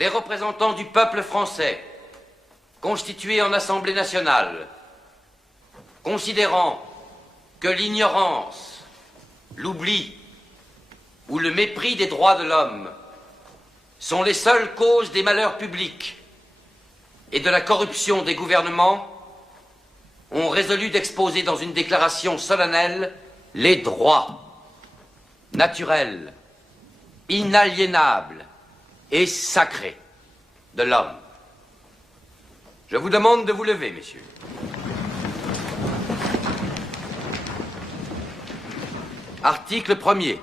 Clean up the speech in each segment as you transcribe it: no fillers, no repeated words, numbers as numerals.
les représentants du peuple français, constitués en Assemblée nationale, considérant que l'ignorance, l'oubli ou le mépris des droits de l'homme sont les seules causes des malheurs publics et de la corruption des gouvernements, ont résolu d'exposer dans une déclaration solennelle les droits naturels, inaliénables et sacrés de l'homme. Je vous demande de vous lever, messieurs. Article 1er.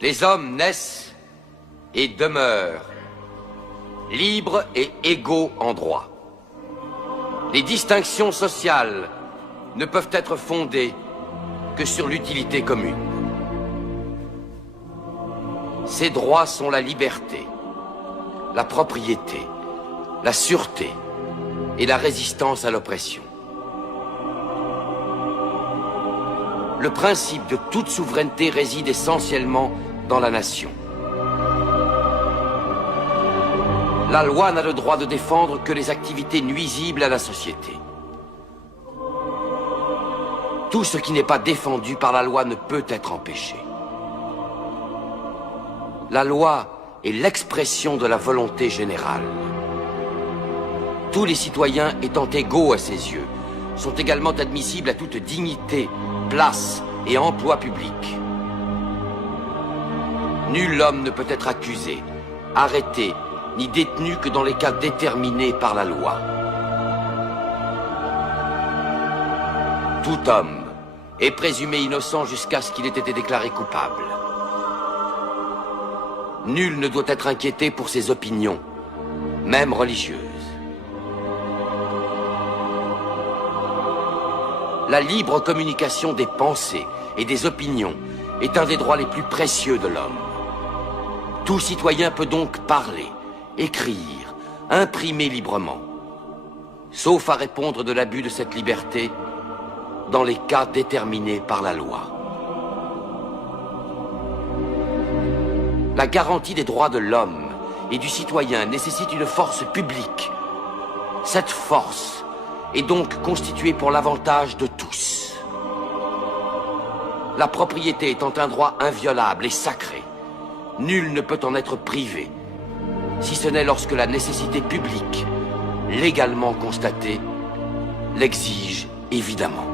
Les hommes naissent et demeurent libres et égaux en droit. Les distinctions sociales ne peuvent être fondées que sur l'utilité commune. Ces droits sont la liberté, la propriété, la sûreté et la résistance à l'oppression. Le principe de toute souveraineté réside essentiellement dans la nation. La loi n'a le droit de défendre que les activités nuisibles à la société. Tout ce qui n'est pas défendu par la loi ne peut être empêché. La loi est l'expression de la volonté générale. Tous les citoyens étant égaux à ses yeux, sont également admissibles à toute dignité, place et emploi public. Nul homme ne peut être accusé, arrêté, ni détenu que dans les cas déterminés par la loi. Tout homme est présumé innocent jusqu'à ce qu'il ait été déclaré coupable. Nul ne doit être inquiété pour ses opinions, même religieuses. La libre communication des pensées et des opinions est un des droits les plus précieux de l'homme. Tout citoyen peut donc parler, écrire, imprimer librement, sauf à répondre de l'abus de cette liberté dans les cas déterminés par la loi. La garantie des droits de l'homme et du citoyen nécessite une force publique. Cette force est donc constituée pour l'avantage de tous. La propriété étant un droit inviolable et sacré, nul ne peut en être privé, si ce n'est lorsque la nécessité publique, légalement constatée, l'exige évidemment.